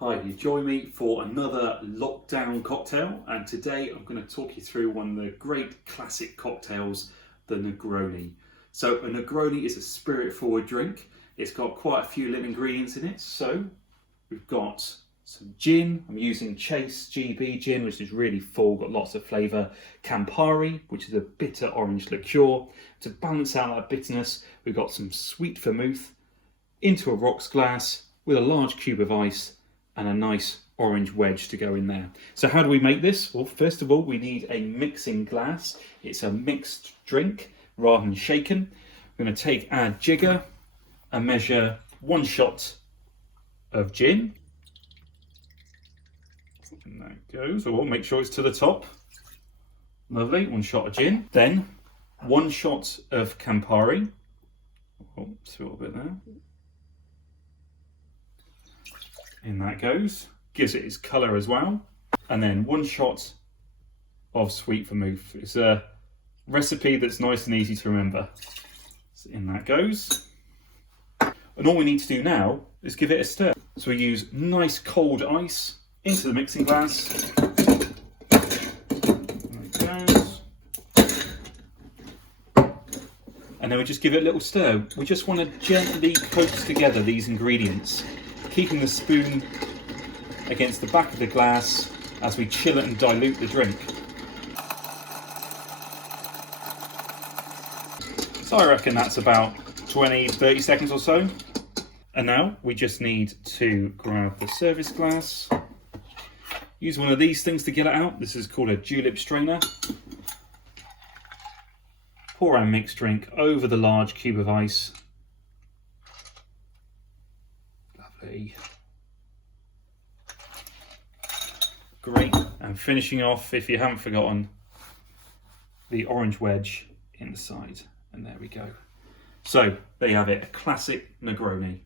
Hi, you join me for another lockdown cocktail, and today I'm going to talk you through one of the great classic cocktails, the Negroni. So a Negroni is a spirit-forward drink. It's got quite a few little ingredients in it. So we've got some gin. I'm using Chase GB gin, which is really full, got lots of flavour. Campari, which is a bitter orange liqueur. To balance out that bitterness, we've got some sweet vermouth into a rocks glass with a large cube of ice and a nice orange wedge to go in there. So how do we make this? Well, first of all, we need a mixing glass. It's a mixed drink rather than shaken. We're going to take our jigger and measure 1 shot of gin. And that goes, or make sure it's to the top. Lovely, 1 shot of gin. Then 1 shot of Campari. Oh, just a little bit there. In that goes, gives it its colour as well. And then 1 shot of sweet vermouth. It's a recipe that's nice and easy to remember. So in that goes. And all we need to do now is give it a stir. So we use nice cold ice into the mixing glass. There it goes. And then we just give it a little stir. We just want to gently coax together these ingredients, keeping the spoon against the back of the glass as we chill it and dilute the drink. So I reckon that's about 20-30 seconds or so. And now we just need to grab the service glass. Use one of these things to get it out. This is called a julep strainer. Pour our mixed drink over the large cube of ice. Lovely. Great. And finishing off, if you haven't forgotten, the orange wedge inside. And there we go. So there you have it, a classic Negroni.